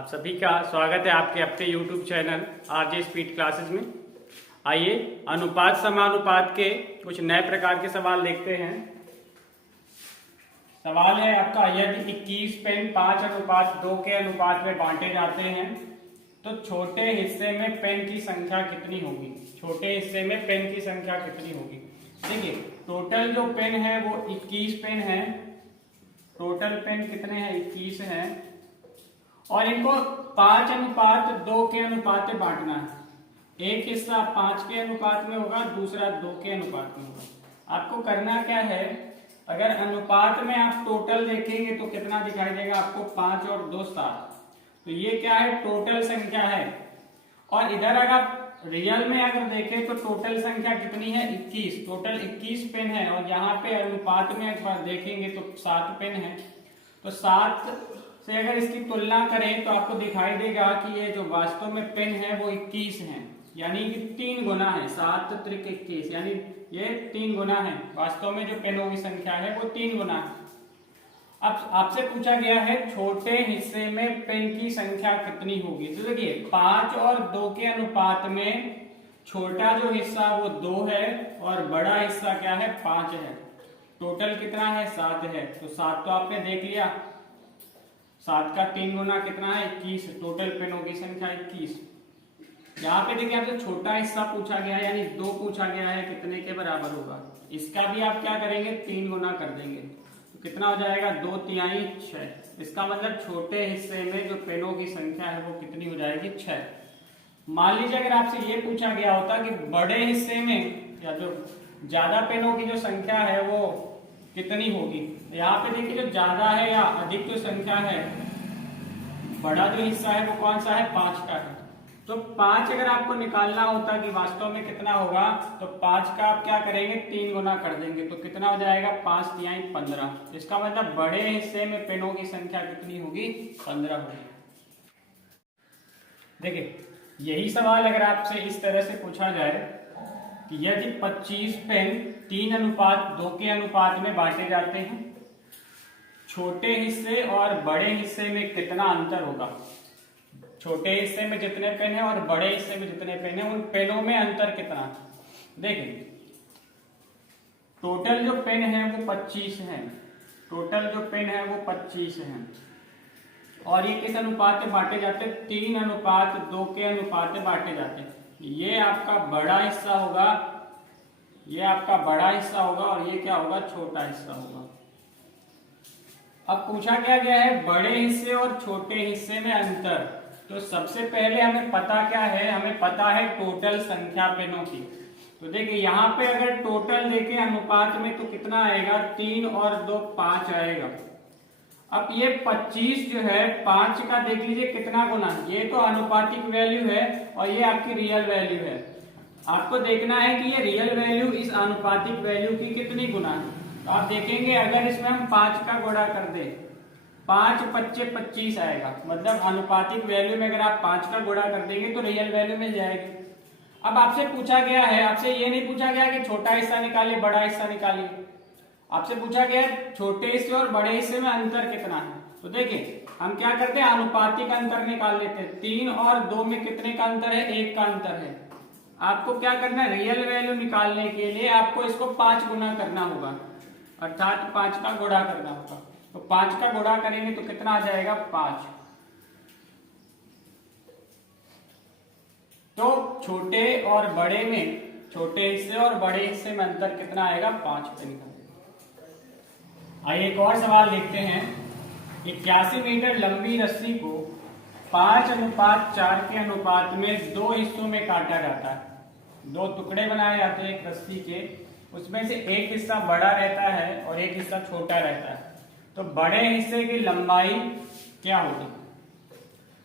आप सभी का स्वागत है आपके अपने YouTube channel RJ speed classes में। आइए अनुपात समानुपात के कुछ नए प्रकार के सवाल देखते हैं। सवाल है आपका, यदि 21 पेन 5:2 के अनुपात में बांटे जाते हैं तो छोटे हिस्से में पेन की संख्या कितनी होगी। छोटे हिस्से में पेन की संख्या कितनी होगी। देखिए टोटल जो पेन है वो 21 पेन है। टोटल पेन कितने हैं? 21 हैं और इनको 5:2 के अनुपात में बांटना है। एक हिस्सा 5 के अनुपात में होगा, दूसरा 2 के अनुपात में होगा। आपको करना क्या है, अगर अनुपात में आप टोटल देखेंगे तो कितना दिखाई देगा आपको? 5 और 2 7। तो ये क्या है? टोटल संख्या है। और इधर अगर आप रियल में अगर देखें तो टोटल संख्या कितनी है? 21। टोटल 21 पेन है और यहाँ पे अनुपात में एक बार देखेंगे तो 7 पेन है। तो 7 से अगर इसकी तुलना करें तो आपको दिखाई देगा कि ये जो वास्तव में पेन है वो 21 है, यानी कि 3 गुना है। 7 त्रिक 21 यानी ये 3 गुना है। वास्तव में जो पेनों की संख्या है वो 3 गुना है। अब आपसे पूछा गया है छोटे हिस्से में पेन की संख्या कितनी होगी। तो देखिए 5 और 2 के अनुपात में छोटा जो हिस्सा वो 2 है और बड़ा हिस्सा क्या है? 5 है। टोटल कितना है? 7 है। तो 7 तो आपने देख लिया। 7 का 3 गुना कितना है? 21। टोटल पेनों की संख्या 21। यहाँ पे देखिए आपसे छोटा हिस्सा पूछा गया है यानी 2 पूछा गया है, कितने के बराबर होगा। इसका भी आप क्या करेंगे? 3 गुना कर देंगे तो कितना हो जाएगा? 2 तिहाई 6। इसका मतलब छोटे हिस्से में जो पेनों की संख्या है वो कितनी हो जाएगी? 6। मान लीजिए अगर आपसे ये पूछा गया होता कि बड़े हिस्से में या जो ज्यादा पेनों की जो संख्या है वो कितनी होगी। यहाँ पे देखिए जो ज्यादा है या अधिक जो संख्या है, बड़ा जो हिस्सा है वो कौन सा है? 5 का है। तो 5 अगर आपको निकालना होता कि वास्तव में कितना होगा, तो 5 का आप क्या करेंगे? 3 गुना कर देंगे तो कितना हो जाएगा? 5 तिहाई 15। इसका मतलब बड़े हिस्से में पेनों की संख्या कितनी होगी? 15 होगी। देखिए यही सवाल अगर आपसे इस तरह से पूछा जाए कि यदि 25 पेन 3:2 के अनुपात में बांटे जाते हैं, छोटे हिस्से और बड़े हिस्से में कितना अंतर होगा। छोटे हिस्से में जितने पेन है और बड़े हिस्से में जितने पेन है उन पेनों में अंतर कितना। देखिए टोटल जो पेन है वो 25 है। टोटल जो पेन है वो 25 है और ये किस अनुपात में बांटे जाते हैं? 3:2 के अनुपात में बांटे जाते हैं। ये आपका बड़ा हिस्सा होगा, ये आपका बड़ा हिस्सा होगा और ये क्या होगा? छोटा हिस्सा होगा। अब पूछा क्या गया है? बड़े हिस्से और छोटे हिस्से में अंतर। तो सबसे पहले हमें पता क्या है? हमें पता है टोटल संख्या पेनों की। तो देखिए यहाँ पे अगर टोटल देखें अनुपात में तो कितना आएगा? 3 और 2 5 आएगा। अब ये 25 जो है 5 का देख लीजिए कितना गुना। ये तो अनुपातिक वैल्यू है और ये आपकी रियल वैल्यू है। आपको देखना है कि ये रियल वैल्यू इस अनुपातिक वैल्यू की कितनी गुना है। तो आप देखेंगे अगर इसमें हम 5 का गुणा कर दें, 5 पच्चे 25 आएगा। मतलब अनुपातिक वैल्यू में अगर आप 5 का गुणा कर देंगे तो रियल वैल्यू मिल जाएगी। अब आपसे पूछा गया है, आपसे ये नहीं पूछा गया कि छोटा हिस्सा निकालिए बड़ा हिस्सा निकालिए। आपसे पूछा गया है छोटे हिस्से और बड़े हिस्से में अंतर कितना है। तो देखिए हम क्या करते हैं? अनुपातिक अंतर निकाल लेते हैं। 3 और 2 में कितने का अंतर है? 1 का अंतर है। आपको क्या करना है? रियल वैल्यू निकालने के लिए आपको इसको 5 गुना करना होगा, अर्थात 5 का गुणा करना होगा। तो 5 का गुणा करेंगे तो कितना आ जाएगा? 5। तो छोटे और बड़े में, छोटे हिस्से और बड़े हिस्से में अंतर कितना आएगा? 5 पेन का। आइए एक और सवाल देखते हैं। 81 मीटर लंबी रस्सी को 5:4 के अनुपात में 2 हिस्सों में काटा जाता है। 2 टुकड़े बनाए जाते हैं एक रस्सी के, उसमें से एक हिस्सा बड़ा रहता है और एक हिस्सा छोटा रहता है। तो बड़े हिस्से की लंबाई क्या होगी।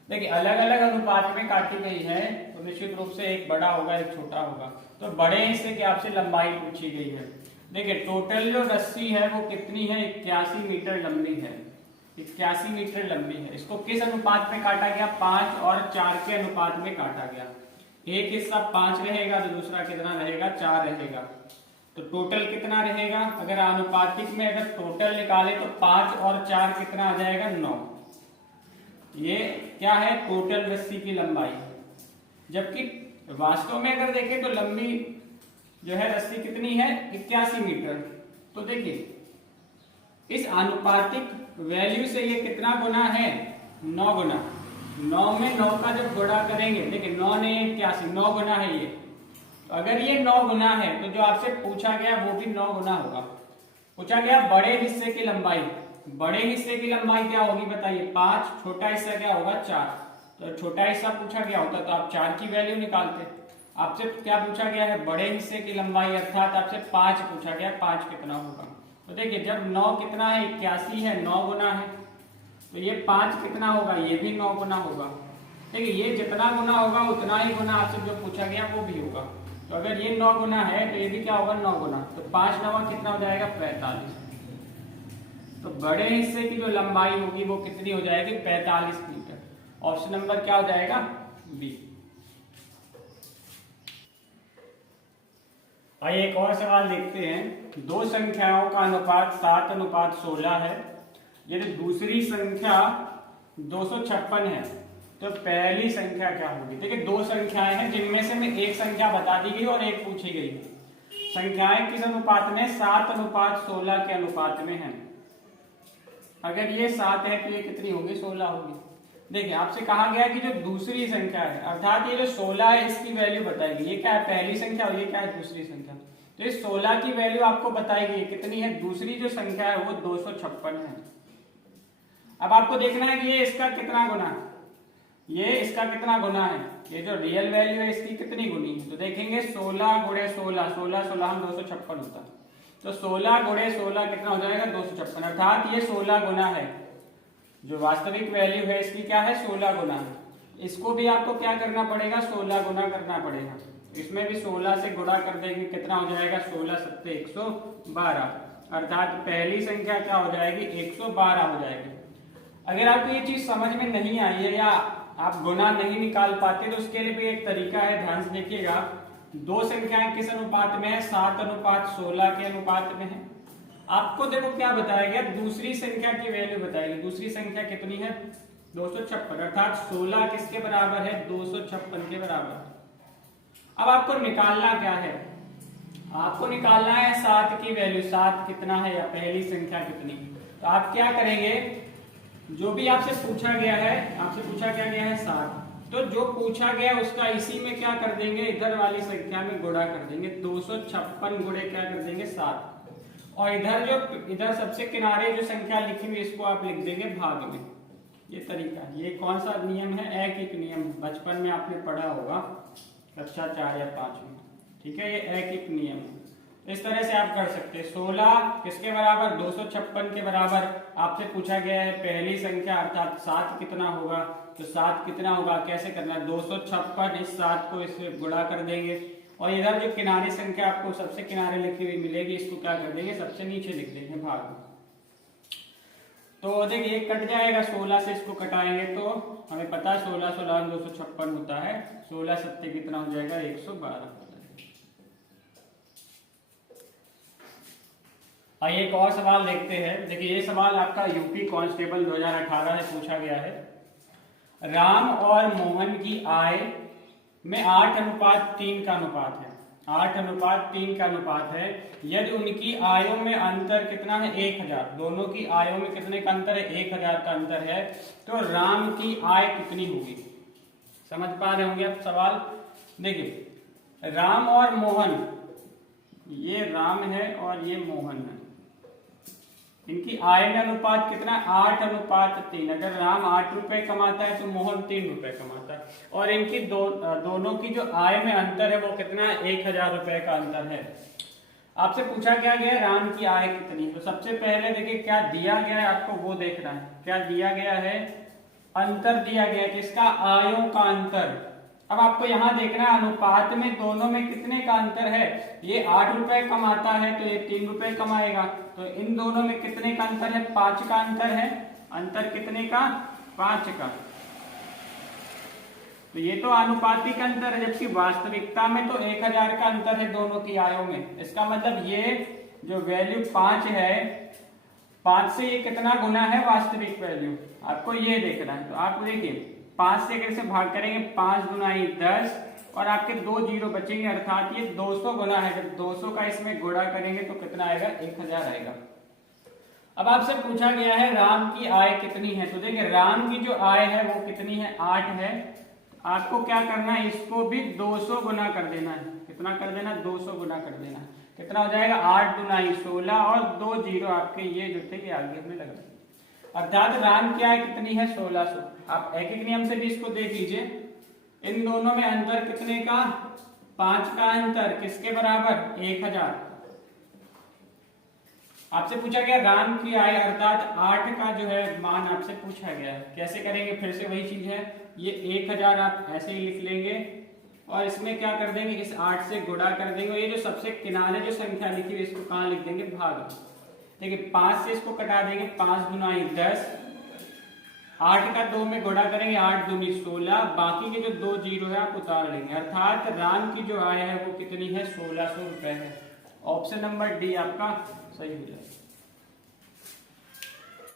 देखिए अलग अलग अनुपात में काटी गई है तो निश्चित रूप से एक बड़ा होगा एक छोटा होगा। तो बड़े हिस्से की आपसे लंबाई पूछी गई है। देखिए टोटल जो रस्सी है वो कितनी है? 81 मीटर लंबी है। 81 मीटर लंबी है। इसको किस अनुपात में काटा गया? 5 और 4 के अनुपात में काटा गया। एक हिस्सा 5 रहेगा तो दूसरा कितना रहेगा? 4 रहेगा। तो टोटल कितना रहेगा? अगर अनुपातिक में अगर टोटल निकाले तो 5 और 4 कितना आ जाएगा? 9। ये क्या है, टोटल रस्सी की लंबाई। जबकि वास्तव में अगर देखें तो लंबी जो है रस्सी कितनी है, 81 मीटर। तो देखिए इस आनुपातिक वैल्यू से ये कितना गुना है, 9 गुना। 9 में 9 का जब गुणा करेंगे, देखिए 9 ने 81, 9 गुना है ये। तो अगर ये 9 गुना है तो जो आपसे पूछा गया वो भी 9 गुना होगा। पूछा गया बड़े हिस्से की लंबाई। बड़े हिस्से की लंबाई क्या होगी बताइए, 5। छोटा हिस्सा क्या होगा, 4। तो छोटा हिस्सा पूछा गया होता तो आप 4 की वैल्यू निकालते। आपसे क्या पूछा गया है, बड़े हिस्से की लंबाई, अर्थात आपसे 5 पूछा गया, 5 कितना होगा। तो देखिए जब 9 कितना है, 81 है, 9 गुना है, तो ये 5 कितना होगा, ये भी 9 गुना होगा। देखिए ये जितना गुना होगा उतना ही गुना आपसे जो पूछा गया वो भी होगा। तो अगर ये 9 गुना है तो ये भी क्या होगा, 9 गुना। तो 5 9 कितना हो जाएगा, 45। तो बड़े हिस्से की जो लंबाई होगी वो कितनी हो जाएगी, 45 मीटर। ऑप्शन नंबर क्या हो जाएगा, बी। आइए एक और सवाल देखते हैं। दो संख्याओं का अनुपात 7:16 है। यदि दूसरी संख्या 256 है तो पहली संख्या क्या होगी। देखिए दो संख्याएं हैं जिनमें से में एक संख्या बता दी गई और एक पूछी गई है। संख्याएं किस अनुपात में, 7:16 के अनुपात में है। अगर ये 7 है तो ये कितनी होगी, 16 होगी। देखिए आपसे कहा गया कि जो दूसरी संख्या है, अर्थात ये जो 16 है इसकी वैल्यू बताएगी। ये क्या है, पहली संख्या, और ये क्या है, दूसरी संख्या। तो इस 16 की वैल्यू आपको बताएगी कितनी है, दूसरी जो संख्या है वो 256 है। अब आपको देखना है कि ये इसका कितना गुना है, ये इसका कितना गुना है, ये जो रियल वैल्यू है इसकी कितनी गुनी है। तो देखेंगे 16 गुणे 16, 16 16 हम 256 होता है। तो 16 गुणे 16 कितना हो जाएगा, 256। अर्थात ये 16 गुना है। जो वास्तविक वैल्यू है इसकी क्या है, 16 गुना है। इसको भी आपको क्या करना पड़ेगा, 16 गुना करना पड़ेगा। इसमें भी 16 से गुणा कर देंगे, कितना हो जाएगा, 16 7 112। अर्थात पहली संख्या क्या हो जाएगी, 112 हो जाएगी। अगर आपको ये चीज समझ में नहीं आई है या आप गुना नहीं निकाल पाते तो उसके लिए भी एक तरीका है, ध्यान से देखिएगा। दो संख्याएं किस अनुपात में है, 7:16 के अनुपात में है। आपको देखो क्या बताया गया, दूसरी संख्या की वैल्यू बताएगी। दूसरी संख्या कितनी है, 256। अर्थात 16 किसके बराबर है, 256 के बराबर। अब आपको निकालना क्या है, आपको निकालना है 7 की वैल्यू। 7 कितना है या पहली संख्या कितनी। तो आप क्या करेंगे, जो भी आपसे पूछा गया है, आपसे पूछा क्या गया है 7, तो जो पूछा गया उसका इसी में क्या कर देंगे, इधर वाली संख्या में गुणा कर देंगे। 256 गुणे क्या कर देंगे, 7। और इधर सबसे किनारे जो संख्या लिखी हुई इसको आप लिख देंगे भाग में। ये तरीका, ये कौन सा नियम है, एक नियम, बचपन में आपने पढ़ा होगा कक्षा 4 या 5 में। ठीक है, ये एक नियम। इस तरह से आप कर सकते हैं। 16 किसके बराबर, 256 के बराबर। आपसे पूछा गया है पहली संख्या, अर्थात 7 कितना होगा। तो 7 कितना होगा, कैसे करना है, 256 इस 7 को इससे गुणा कर देंगे। और इधर जो किनारे संख्या आपको सबसे किनारे लिखी हुई मिलेगी, इसको क्या कर देंगे, सबसे नीचे लिख देंगे भाग। तो देखिए कट जाएगा, 16 से इसको कटाएंगे तो हमें पता है 16 16 256 होता है। 16 7 कितना हो जाएगा, 112। आइए एक और सवाल देखते हैं। देखिए ये सवाल आपका यूपी कांस्टेबल 2018 से पूछा गया है। राम और मोहन की आय में 8:3 का अनुपात है। 8:3 का अनुपात है। यदि उनकी आयों में अंतर कितना है, 1000। दोनों की आयों में कितने का अंतर है, 1000 का अंतर है। तो राम की आय कितनी होगी। समझ पा रहे होंगे आप सवाल। देखिए राम और मोहन, ये राम है और ये मोहन है, इनकी आय में अनुपात कितना, 8:3। अगर राम 8 रुपए कमाता है तो मोहन 3 रुपए कमाता है। और इनकी दोनों की जो आय में अंतर है वो कितना है, 1000 रुपए का अंतर है। आपसे पूछा क्या गया, राम की आय कितनी। तो सबसे पहले देखिए क्या दिया गया है, आपको वो देखना है। क्या दिया गया है, अंतर दिया गया है, किसका, आयों का अंतर। अब आपको यहाँ देखना अनुपात में दोनों में कितने का अंतर है। ये 8 रुपए कमाता है तो ये 3 रुपए कमाएगा। तो इन दोनों में कितने का अंतर है, 5 का अंतर है। अंतर कितने का, 5 का। तो ये तो आनुपातिक अंतर है, जबकि वास्तविकता में तो 1000 का अंतर है दोनों की आयों में। इसका मतलब ये जो वैल्यू 5 है 5 से ये कितना गुना है वास्तविक वैल्यू, आपको ये देखना है। तो आप देखिए 5 से अगर इसे भाग करेंगे 5 गुना 10 और आपके 2 जीरो बचेंगे, अर्थात ये 200 गुना है। जब 200 का इसमें गुणा करेंगे तो कितना आएगा, 1000 आएगा। अब आपसे पूछा गया है राम की आय कितनी है, तो देखिए राम की जो आय है वो कितनी है, 8 है। आपको क्या करना है, इसको भी 200 गुना कर देना है। कितना कर देना, 200 गुना कर देना है। कितना हो जाएगा, 8 दूना 16 और 2 जीरो आपके ये जो थे ये आगे में लगा, अर्थात राम की आय कितनी है, 1600। आप एक एक नियम से भी इसको देख लीजिए। इन दोनों में अंतर कितने का, 5 का अंतर, किसके बराबर, 1000। आपसे पूछा गया राम की आय अर्थात 8 का जो है मान आपसे पूछा गया है। कैसे करेंगे, फिर से वही चीज है, ये 1000 आप ऐसे ही लिख लेंगे और इसमें क्या कर देंगे, इस 8 से गुणा कर देंगे। ये जो सबसे किनारे जो संख्या लिखी हुई इसको कहाँ लिख देंगे, भाग। देखिए 5 से इसको कटा देंगे, 5 गुना 10, 8 का 2 में गुणा करेंगे, 8 दूनी 16, बाकी के जो 2 जीरो है आप उतार लेंगे, अर्थात राम की जो आय है वो कितनी है, 1600 रुपए है। ऑप्शन नंबर डी आपका सही हो जाएगा।